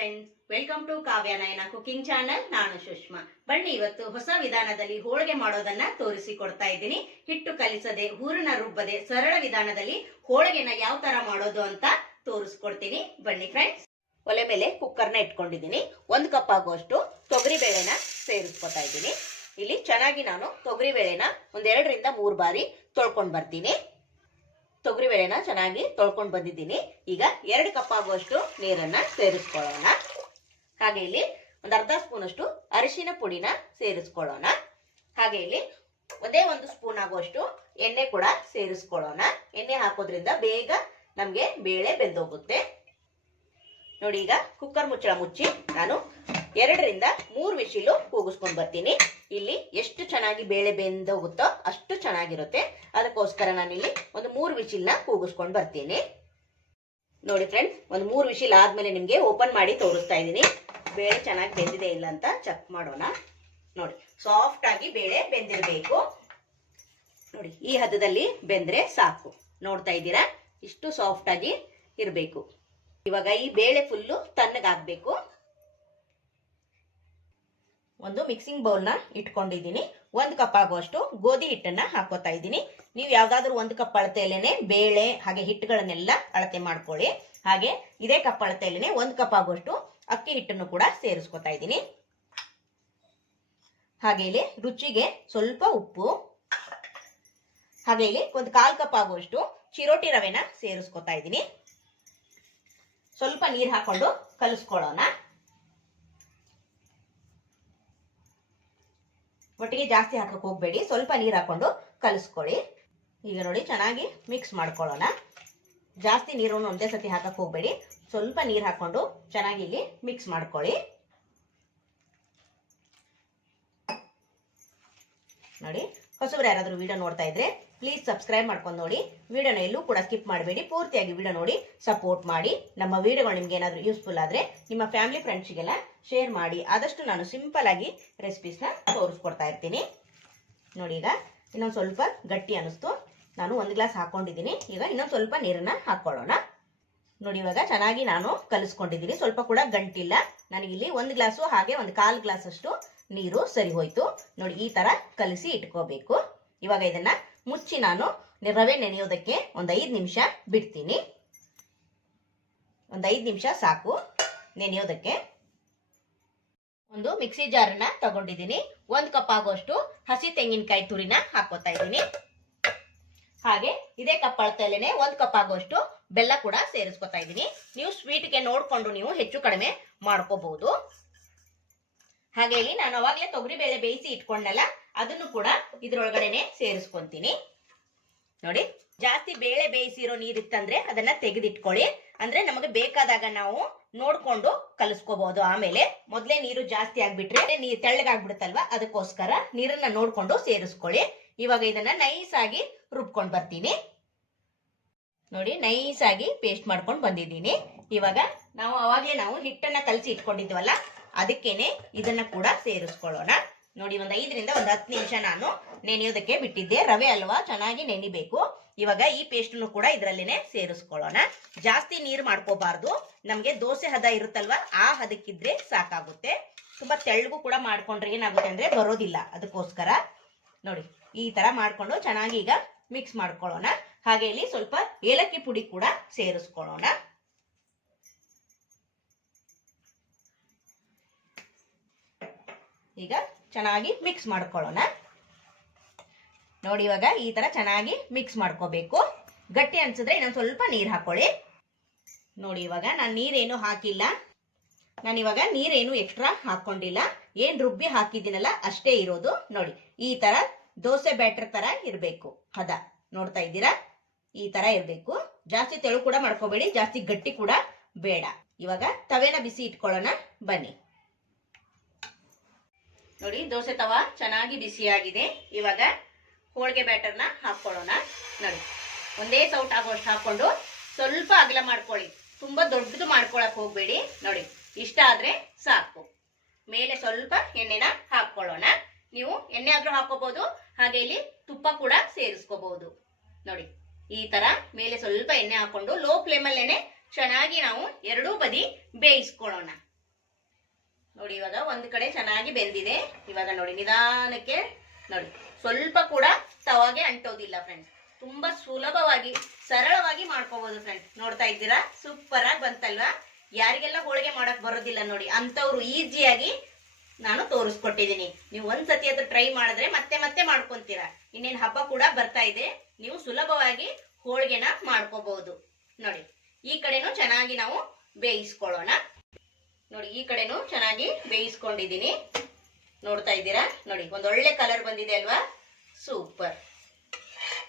Friends welcome to Kavya Nayana cooking channel ನಾನು ಸುಷ್ಮಾ. ಬನ್ನಿ, ಇವತ್ತು ಹೊಸ ವಿಧಾನದಲ್ಲಿ ಹೋಳಿಗೆ ಮಾಡೋದನ್ನ ತೋರಿಸಿಕೊಡ್ತಾ ಇದ್ದೀನಿ. ಹಿಟ್ಟು ಕಲಿಸದೆ, ಹೂರಣ ರುಬ್ಬದೆ, ಸರಳ ವಿಧಾನದಲ್ಲಿ ಹೋಳಿಗೆನ ಯಾವ ತರ ಮಾಡೋದು ಅಂತ ತೋರಿಸ್ಕೊಡ್ತೀನಿ. ಬನ್ನಿ ಫ್ರೆಂಡ್ಸ್ ಒಲೆ ಮೇಲೆ ಕುಕ್ಕರ್ನ ಇಟ್ಕೊಂಡಿದ್ದೀನಿ. ಒಂದು ಕಪ್ ಆಗುವಷ್ಟು ತೊಗರಿ ಬೇಳೆನ ಸೇರಿಸ್ಕೊತಾ ಇದ್ದೀನಿ. ಇಲ್ಲಿ ಚೆನ್ನಾಗಿ ನಾನು ತೊಗರಿ ಬೇಳೆನ ಒಂದೆರಡರಿಂದ ಮೂರು ಬಾರಿ ತೊಳ್ಕೊಂಡು ಬರ್ತೀನಿ. ತೊಗರಿ ಬೇಳೆನ ಚೆನ್ನಾಗಿ ತೊಳ್ಕೊಂಡು ಬಂದಿದ್ದೀನಿ. ಈಗ ಎರಡು ಕಪ್ ಆಗುವಷ್ಟು ನೀರನ್ನ ಸೇರಿಸ್ಕೊಳ್ಳೋಣ. ಹಾಗೆ ಇಲ್ಲಿ ಒಂದು ಅರ್ಧ ಸ್ಪೂನ್ ಅಷ್ಟು ಅರಿಶಿನ ಪುಡಿನ ಸೇರಿಸ್ಕೊಳ್ಳೋಣ. ಹಾಗೆ ಇಲ್ಲಿ ಒಂದೇ ಒಂದು ಸ್ಪೂನ್ ಆಗುವಷ್ಟು ಎಣ್ಣೆ ಕೂಡ ಸೇರಿಸ್ಕೊಳ್ಳೋಣ. ಎಣ್ಣೆ ಹಾಕೋದ್ರಿಂದ ಬೇಗ ನಮಗೆ ಬೇಳೆ ಬೆಂದೋಗುತ್ತೆ. ನೋಡಿ ಈಗ ಕುಕ್ಕರ್ ಮುಚ್ಚಳ ಮುಚ್ಚಿ ನಾನು ಎರಡರಿಂದ ಮೂರು ವಿಶಿಲು ಕೂಗಿಸ್ಕೊಂಡು ಬರ್ತೀನಿ. ಇಲ್ಲಿ ಎಷ್ಟು ಚೆನ್ನಾಗಿ ಬೇಳೆ ಬೆಂದೋಗುತ್ತೋ ಅಷ್ಟು ಚೆನ್ನಾಗಿರುತ್ತೆ. ಅದಕ್ಕೋಸ್ಕರ ನಾನಿಲ್ಲಿ ಒಂದು ಮೂರು ವಿಶಿಲ್ನ ಕೂಗಿಸ್ಕೊಂಡು ಬರ್ತೀನಿ. ನೋಡಿ ಫ್ರೆಂಡ್ಸ್ ಒಂದು ಮೂರು ವಿಶಿಲ್ ಆದ್ಮೇಲೆ ನಿಮಗೆ ಓಪನ್ ಮಾಡಿ ತೋರಿಸ್ತಾ ಇದ್ದೀನಿ. ಬೇಳೆ ಚೆನ್ನಾಗಿ ಬೆಂದಿದೆ ಇಲ್ಲ ಅಂತ ಚೆಕ್ ಮಾಡೋಣ. ನೋಡಿ ಸಾಫ್ಟ್ ಆಗಿ ಬೇಳೆ ಬೆಂದಿರಬೇಕು. ನೋಡಿ, ಈ ಹದದಲ್ಲಿ ಬೆಂದ್ರೆ ಸಾಕು. ನೋಡ್ತಾ ಇದ್ದೀರಾ? ಇಷ್ಟು ಸಾಫ್ಟ್ ಆಗಿ ಇರಬೇಕು. ಇವಾಗ ಈ ಬೇಳೆ ಫುಲ್ಲು ತಣ್ಣಗಾಗ್ಬೇಕು. ಒಂದು ಮಿಕ್ಸಿಂಗ್ ಬೌಲ್ನ ಇಟ್ಕೊಂಡಿದ್ದೀನಿ. ಒಂದು ಕಪ್ ಆಗುವಷ್ಟು ಗೋಧಿ ಹಿಟ್ಟನ್ನ ಹಾಕೋತಾ ಇದ್ದೀನಿ. ನೀವು ಯಾವ್ದಾದ್ರು ಒಂದು ಕಪ್ ಅಳತೆಯಲ್ಲೇನೆ ಬೇಳೆ, ಹಾಗೆ ಹಿಟ್ಟುಗಳನ್ನೆಲ್ಲ ಅಳತೆ ಮಾಡ್ಕೊಳ್ಳಿ. ಹಾಗೆ ಇದೇ ಕಪ್ ಅಳತೆಯಲ್ಲೇನೆ ಒಂದು ಕಪ್ ಆಗುವಷ್ಟು ಅಕ್ಕಿ ಹಿಟ್ಟನ್ನು ಕೂಡ ಸೇರಿಸ್ಕೊತಾ ಇದ್ದೀನಿ. ಹಾಗೆ ಇಲ್ಲಿ ರುಚಿಗೆ ಸ್ವಲ್ಪ ಉಪ್ಪು. ಹಾಗೆ ಇಲ್ಲಿ ಒಂದು ಕಾಲು ಕಪ್ ಆಗುವಷ್ಟು ಚಿರೋಟಿ ರವೆನ ಸೇರಿಸ್ಕೊತಾ ಇದ್ದೀನಿ. ಸ್ವಲ್ಪ ನೀರು ಹಾಕೊಂಡು ಕಲಿಸ್ಕೊಳ್ಳೋಣ. ಒಟ್ಟಿಗೆ ಜಾಸ್ತಿ ಹಾಕಕ್ಕೆ ಹೋಗಬೇಡಿ. ಸ್ವಲ್ಪ ನೀರು ಹಾಕೊಂಡು ಕಲಿಸ್ಕೊಳ್ಳಿ. ಈಗ ನೋಡಿ ಚೆನ್ನಾಗಿ ಮಿಕ್ಸ್ ಮಾಡ್ಕೊಳ್ಳೋಣ. ಜಾಸ್ತಿ ನೀರನ್ನು ಒಂದೇ ಸತಿ ಹಾಕಕ್ಕೆ ಹೋಗಬೇಡಿ. ಸ್ವಲ್ಪ ನೀರು ಹಾಕೊಂಡು ಚೆನ್ನಾಗಿ ಇಲ್ಲಿ ಮಿಕ್ಸ್ ಮಾಡ್ಕೊಳ್ಳಿ. ನೋಡಿ ಹೊಸಬ್ರು ಯಾರಾದರೂ ವಿಡಿಯೋ ನೋಡ್ತಾ ಇದ್ರೆ ಪ್ಲೀಸ್ ಸಬ್ಸ್ಕ್ರೈಬ್ ಮಾಡ್ಕೊಂಡು ನೋಡಿ. ವಿಡಿಯೋನ ಎಲ್ಲೂ ಕೂಡ ಸ್ಕಿಪ್ ಮಾಡಬೇಡಿ. ಪೂರ್ತಿಯಾಗಿ ವಿಡಿಯೋ ನೋಡಿ ಸಪೋರ್ಟ್ ಮಾಡಿ. ನಮ್ಮ ವಿಡಿಯೋಗಳು ನಿಮ್ಗೆ ಏನಾದರೂ ಯೂಸ್ಫುಲ್ ಆದರೆ ನಿಮ್ಮ ಫ್ಯಾಮಿಲಿ ಫ್ರೆಂಡ್ಸ್ಗೆಲ್ಲ ಶೇರ್ ಮಾಡಿ. ಆದಷ್ಟು ನಾನು ಸಿಂಪಲ್ ಆಗಿ ರೆಸಿಪೀಸ್ನ ತೋರಿಸ್ಕೊಡ್ತಾ ಇರ್ತೀನಿ. ನೋಡಿ ಈಗ ಇನ್ನೊಂದು ಸ್ವಲ್ಪ ಗಟ್ಟಿ ಅನಿಸ್ತು ನಾನು ಒಂದು ಗ್ಲಾಸ್ ಹಾಕೊಂಡಿದ್ದೀನಿ. ಈಗ ಇನ್ನೊಂದು ಸ್ವಲ್ಪ ನೀರನ್ನ ಹಾಕ್ಕೊಳ್ಳೋಣ ನೋಡಿ ಇವಾಗ ಚೆನ್ನಾಗಿ ನಾನು ಕಲಿಸ್ಕೊಂಡಿದ್ದೀನಿ. ಸ್ವಲ್ಪ ಕೂಡ ಗಂಟಿಲ್ಲ. ನನಗಿಲ್ಲಿ ಒಂದು ಗ್ಲಾಸು ಹಾಗೆ ಒಂದು ಕಾಲು ಗ್ಲಾಸ್ ಅಷ್ಟು ನೀರು ಸರಿ ಹೋಯ್ತು. ನೋಡಿ, ಈ ತರ ಕಲಿಸಿ ಇಟ್ಕೋಬೇಕು. ಇವಾಗ ಇದನ್ನ ಮುಚ್ಚಿ ನಾನು ರವೆ ನೆನೆಯೋದಕ್ಕೆ ಒಂದು ಐದು ನಿಮಿಷ ಬಿಡ್ತೀನಿ. ಒಂದು ಐದು ನಿಮಿಷ ಸಾಕು. ನೆನೆಯೋದಕ್ಕೆ ಒಂದು ಮಿಕ್ಸಿ ಜಾರನ್ನ ತಗೊಂಡಿದ್ದೀನಿ. ಒಂದು ಕಪ್ ಆಗುವಷ್ಟು ಹಸಿ ತೆಂಗಿನಕಾಯಿ ತುರಿನ ಹಾಕೋತಾ ಇದ್ದೀನಿ. ಹಾಗೆ ಇದೇ ಕಪ್ ಅಳತೆಯಲ್ಲೇನೆ ಒಂದು ಕಪ್ ಆಗುವಷ್ಟು ಬೆಲ್ಲ ಕೂಡ ಸೇರಿಸ್ಕೊತಾ ಇದ್ದೀನಿ. ನೀವು ಸ್ವೀಟ್ಗೆ ನೋಡ್ಕೊಂಡು ನೀವು ಹೆಚ್ಚು ಕಡಿಮೆ ಮಾಡ್ಕೋಬಹುದು. ಹಾಗೆ ಇಲ್ಲಿ ನಾನು ಅವಾಗಲೇ ತೊಗರಿ ಬೇಳೆ ಬೇಯಿಸಿ ಇಟ್ಕೊಂಡಲ್ಲ, ಅದನ್ನು ಕೂಡ ಇದ್ರೊಳಗಡೆನೆ ಸೇರಿಸ್ಕೊಂತೀನಿ. ನೋಡಿ, ಜಾಸ್ತಿ ಬೇಳೆ ಬೇಯಿಸಿರೋ ನೀರಿತ್ತಂದ್ರೆ ಅದನ್ನ ತೆಗೆದಿಟ್ಕೊಳ್ಳಿ. ಅಂದ್ರೆ ನಮಗೆ ಬೇಕಾದಾಗ ನಾವು ನೋಡ್ಕೊಂಡು ಕಲಿಸ್ಕೋಬಹುದು ಆಮೇಲೆ ಮೊದಲೇ ನೀರು ಜಾಸ್ತಿ ಆಗ್ಬಿಟ್ರೆ ನೀರ್ ತೆಳ್ಳಗಾಗ್ಬಿಡುತ್ತಲ್ವಾ? ಅದಕ್ಕೋಸ್ಕರ ನೀರನ್ನ ನೋಡ್ಕೊಂಡು ಸೇರಿಸ್ಕೊಳ್ಳಿ. ಇವಾಗ ಇದನ್ನ ನೈಸ್ ಆಗಿ ರುಬ್ಕೊಂಡು ಬರ್ತೀನಿ. ನೋಡಿ ನೈಸ್ ಆಗಿ ಪೇಸ್ಟ್ ಮಾಡ್ಕೊಂಡು ಬಂದಿದ್ದೀನಿ. ಇವಾಗ ನಾವು ಅವಾಗಲೇ ನಾವು ಹಿಟ್ಟನ್ನ ಕಲಸಿ ಇಟ್ಕೊಂಡಿದ್ವಲ್ಲ ಅದಕ್ಕೇನೆ ಇದನ್ನ ಕೂಡ ಸೇರಿಸ್ಕೊಳ್ಳೋಣ. ನೋಡಿ ಒಂದ್ ಐದರಿಂದ ಒಂದ್ ಹತ್ತು ನಿಮಿಷ ನಾನು ನೆನೆಯೋದಕ್ಕೆ ಬಿಟ್ಟಿದ್ದೆ. ರವೆ ಅಲ್ವಾ? ಚೆನ್ನಾಗಿ ನೆನಿಬೇಕು. ಇವಾಗ ಈ ಪೇಸ್ಟ್ ಕೂಡ ಇದರಲ್ಲೇನೆ ಸೇರಿಸ್ಕೊಳ್ಳೋಣ. ಜಾಸ್ತಿ ನೀರು ಮಾಡ್ಕೋಬಾರ್ದು. ನಮ್ಗೆ ದೋಸೆ ಹದ ಇರುತ್ತಲ್ವಾ? ಆ ಹದಕ್ಕಿದ್ರೆ ಸಾಕಾಗುತ್ತೆ. ತುಂಬಾ ತೆಳ್ಳಗೂ ಕೂಡ ಮಾಡ್ಕೊಂಡ್ರೆ ಏನಾಗುತ್ತೆ ಅಂದ್ರೆ ಬರೋದಿಲ್ಲ. ಅದಕ್ಕೋಸ್ಕರ ನೋಡಿ, ಈ ತರ ಮಾಡ್ಕೊಂಡು ಚೆನ್ನಾಗಿ ಈಗ ಮಿಕ್ಸ್ ಮಾಡ್ಕೊಳ್ಳೋಣ. ಹಾಗೆ ಇಲ್ಲಿ ಸ್ವಲ್ಪ ಏಲಕ್ಕಿ ಪುಡಿ ಕೂಡ ಸೇರಿಸ್ಕೊಳ್ಳೋಣ. ಈಗ ಚೆನ್ನಾಗಿ ಮಿಕ್ಸ್ ಮಾಡ್ಕೊಳ್ಳೋಣ. ನೋಡಿ ಇವಾಗ ಈ ತರ ಚೆನ್ನಾಗಿ ಮಿಕ್ಸ್ ಮಾಡ್ಕೋಬೇಕು. ಗಟ್ಟಿ ಅನ್ಸಿದ್ರೆ ಇನ್ನೊಂದು ಸ್ವಲ್ಪ ನೀರು ಹಾಕೊಳ್ಳಿ. ನೋಡಿ ಇವಾಗ ನಾನು ನೀರೇನು ಹಾಕಿಲ್ಲ. ನಾನು ಇವಾಗ ನೀರೇನು ಎಕ್ಸ್ಟ್ರಾ ಹಾಕೊಂಡಿಲ್ಲ. ಏನ್ ರುಬ್ಬಿ ಹಾಕಿದ್ದೀನಲ್ಲ ಅಷ್ಟೇ ಇರೋದು. ನೋಡಿ, ಈ ತರ ದೋಸೆ ಬ್ಯಾಟರ್ ತರ ಇರಬೇಕು. ಹದ. ನೋಡ್ತಾ ಇದ್ದೀರಾ? ಈ ತರ ಇರಬೇಕು. ಜಾಸ್ತಿ ತೆಳು ಕೂಡ ಮಾಡ್ಕೋಬೇಡಿ, ಜಾಸ್ತಿ ಗಟ್ಟಿ ಕೂಡ ಬೇಡ. ಇವಾಗ ತವೆನ ಬಿಸಿ ಇಟ್ಕೊಳ್ಳೋಣ. ಬನ್ನಿ. ನೋಡಿ, ದೋಸೆ ತವ ಚೆನ್ನಾಗಿ ಬಿಸಿಯಾಗಿದೆ. ಇವಾಗ ಹೋಳಿಗೆ ಬ್ಯಾಟರ್ನ ಹಾಕ್ಕೊಳ್ಳೋಣ. ನೋಡಿ, ಒಂದೇ ಸೌಟ್ ಆಗೋಷ್ಟು ಹಾಕೊಂಡು ಸ್ವಲ್ಪ ಅಗಲ ಮಾಡ್ಕೊಳ್ಳಿ. ತುಂಬ ದೊಡ್ಡದು ಮಾಡ್ಕೊಳಕ್ ಹೋಗ್ಬೇಡಿ. ನೋಡಿ, ಇಷ್ಟ ಆದ್ರೆ ಸಾಕು. ಮೇಲೆ ಸ್ವಲ್ಪ ಎಣ್ಣೆನ ಹಾಕೊಳ್ಳೋಣ ನೀವು ಎಣ್ಣೆ ಆದ್ರೂ ಹಾಕೋಬಹುದು ಹಾಗೆ ಇಲ್ಲಿ ತುಪ್ಪ ಕೂಡ ಸೇರಿಸ್ಕೋಬಹುದು ನೋಡಿ, ಈ ತರ ಮೇಲೆ ಸ್ವಲ್ಪ ಎಣ್ಣೆ ಹಾಕೊಂಡು ಲೋ ಫ್ಲೇಮಲ್ಲೇನೆ ಚೆನ್ನಾಗಿ ನಾವು ಎರಡೂ ಬದಿ ಬೇಯಿಸ್ಕೊಳ್ಳೋಣ. ನೋಡಿ, ಇವಾಗ ಒಂದ್ ಕಡೆ ಚೆನ್ನಾಗಿ ಬೆಂದಿದೆ. ಇವಾಗ ನೋಡಿ, ನಿಧಾನಕ್ಕೆ ನೋಡಿ. ಸ್ವಲ್ಪ ಕೂಡ ತವಾಗೆ ಅಂಟೋದಿಲ್ಲ ಫ್ರೆಂಡ್ಸ್ ತುಂಬಾ ಸುಲಭವಾಗಿ, ಸರಳವಾಗಿ ಮಾಡ್ಕೋಬಹುದು ಫ್ರೆಂಡ್ಸ್ ನೋಡ್ತಾ ಇದ್ದೀರಾ? ಸೂಪರ್ ಆಗಿ ಬಂತಲ್ವಾ? ಯಾರಿಗೆಲ್ಲ ಹೋಳಿಗೆ ಮಾಡಕ್ ಬರೋದಿಲ್ಲ ನೋಡಿ ಅಂತವ್ರು ಈಸಿಯಾಗಿ ನಾನು ತೋರಿಸ್ಕೊಟ್ಟಿದ್ದೀನಿ. ನೀವು ಒಂದ್ಸತಿ ಅದು ಟ್ರೈ ಮಾಡಿದ್ರೆ ಮತ್ತೆ ಮತ್ತೆ ಮಾಡ್ಕೊಂತೀರಾ. ಇನ್ನೇನ್ ಹಬ್ಬ ಕೂಡ ಬರ್ತಾ ಇದೆ. ನೀವು ಸುಲಭವಾಗಿ ಹೋಳಿಗೆನ ಮಾಡ್ಕೋಬಹುದು ನೋಡಿ, ಈ ಕಡೆನೂ ಚೆನ್ನಾಗಿ ನಾವು ಬೇಯಿಸ್ಕೊಳ್ಳೋಣ. ನೋಡಿ, ಈ ಕಡೆನೂ ಚೆನ್ನಾಗಿ ಬೇಯಿಸ್ಕೊಂಡಿದ್ದೀನಿ. ನೋಡ್ತಾ ಇದ್ದೀರಾ? ನೋಡಿ, ಒಂದೊಳ್ಳೆ ಕಲರ್ ಬಂದಿದೆ ಅಲ್ವಾ? ಸೂಪರ್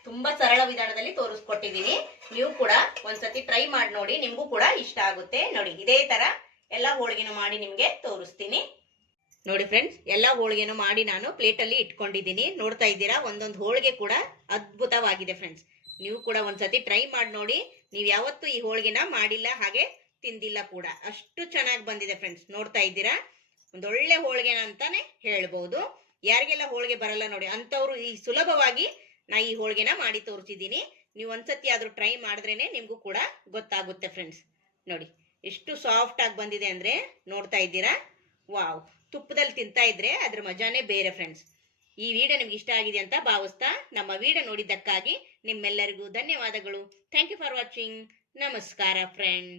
ತುಂಬಾ ಸರಳ ವಿಧಾನದಲ್ಲಿ ತೋರಿಸ್ಕೊಟ್ಟಿದ್ದೀನಿ. ನೀವು ಕೂಡ ಒಂದ್ಸತಿ ಟ್ರೈ ಮಾಡಿ ನೋಡಿ, ನಿಮಗೂ ಕೂಡ ಇಷ್ಟ ಆಗುತ್ತೆ. ನೋಡಿ, ಇದೇ ತರ ಎಲ್ಲ ಹೋಳಿಗೆನು ಮಾಡಿ ನಿಮ್ಗೆ ತೋರಿಸ್ತೀನಿ. ನೋಡಿ ಫ್ರೆಂಡ್ಸ್ ಎಲ್ಲ ಹೋಳಿಗೆನು ಮಾಡಿ ನಾನು ಪ್ಲೇಟಲ್ಲಿ ಇಟ್ಕೊಂಡಿದ್ದೀನಿ. ನೋಡ್ತಾ ಇದ್ದೀರಾ? ಒಂದೊಂದು ಹೋಳಿಗೆ ಕೂಡ ಅದ್ಭುತವಾಗಿದೆ ಫ್ರೆಂಡ್ಸ್ ನೀವು ಕೂಡ ಒಂದ್ಸತಿ ಟ್ರೈ ಮಾಡಿ ನೋಡಿ. ನೀವು ಯಾವತ್ತೂ ಈ ಹೋಳಿಗೆನ ಮಾಡಿಲ್ಲ ಹಾಗೆ ತಿಂದಿಲ್ಲ ಕೂಡ. ಅಷ್ಟು ಚೆನ್ನಾಗಿ ಬಂದಿದೆ ಫ್ರೆಂಡ್ಸ್ ನೋಡ್ತಾ ಇದ್ದೀರಾ? ಒಂದೊಳ್ಳೆ ಹೋಳಿಗೆ ಅಂತಾನೆ ಹೇಳ್ಬೋದು. ಯಾರಿಗೆಲ್ಲ ಹೋಳಿಗೆ ಬರಲ್ಲ ನೋಡಿ ಅಂತವ್ರು ಈ ಸುಲಭವಾಗಿ ನಾ ಈ ಹೋಳಿಗೆನ ಮಾಡಿ ತೋರಿಸಿದ್ದೀನಿ. ನೀವು ಒಂದ್ಸತಿ ಆದ್ರೂ ಟ್ರೈ ಮಾಡಿದ್ರೇನೆ ನಿಮ್ಗೂ ಕೂಡ ಗೊತ್ತಾಗುತ್ತೆ ಫ್ರೆಂಡ್ಸ್ ನೋಡಿ, ಎಷ್ಟು ಸಾಫ್ಟ್ ಆಗಿ ಬಂದಿದೆ ಅಂದ್ರೆ ನೋಡ್ತಾ ಇದ್ದೀರಾ? ವಾವ್, ತುಪ್ಪದಲ್ಲಿ ತಿಂತಾ ಇದ್ರೆ ಅದ್ರ ಮಜಾನೇ ಬೇರೆ ಫ್ರೆಂಡ್ಸ್ ಈ ವಿಡಿಯೋ ನಿಮ್ಗೆ ಇಷ್ಟ ಆಗಿದೆ ಅಂತ ಭಾವಿಸ್ತಾ ನಮ್ಮ ವಿಡಿಯೋ ನೋಡಿದ್ದಕ್ಕಾಗಿ ನಿಮ್ಮೆಲ್ಲರಿಗೂ ಧನ್ಯವಾದಗಳು. ಥ್ಯಾಂಕ್ ಯು ಫಾರ್ ವಾಚಿಂಗ್ ನಮಸ್ಕಾರ ಫ್ರೆಂಡ್